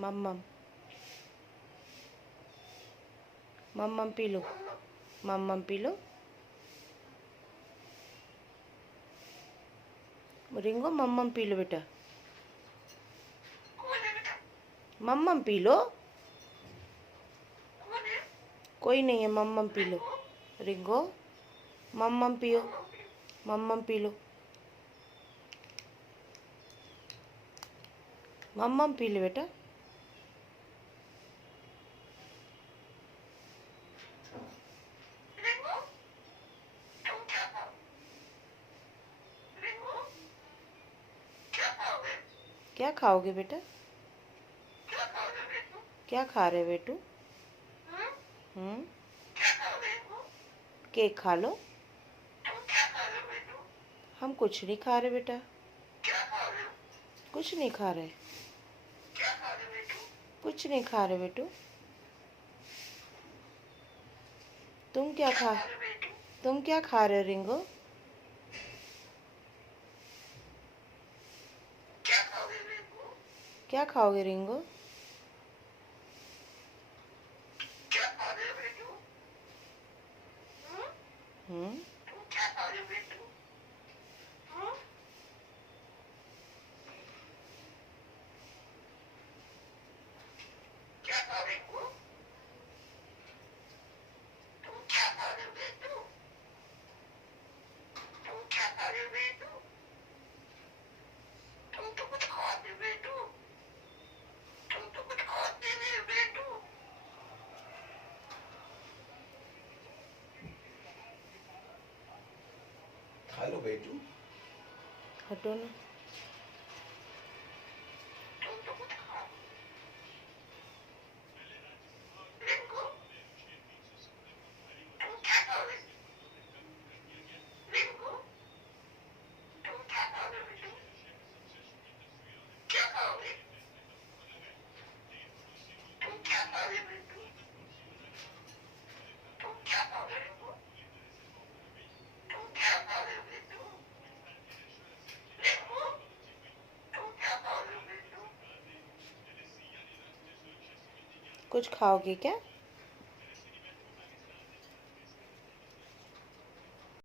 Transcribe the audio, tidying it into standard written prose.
मम्मम मम्मम P low, मम्मम P low. Ringo मम्मम P low बेटा, मम्मम P low. कोई नहीं है, मम्मम पी लो। रिंगो मम्मम पियो, मम्मम पी लो, मम्मम पी लो बेटा। क्या खाओगे बेटा? क्या खा रहे बेटू? केक खा लो। हम कुछ नहीं खा रहे बेटा, कुछ नहीं खा रहे, कुछ नहीं खा रहे बेटू। तुम क्या खा रहे हो रिंगो? क्या खाओगे रिंगो? हम्म खा लो बेटू। हटो ना। कुछ खाओगे क्या?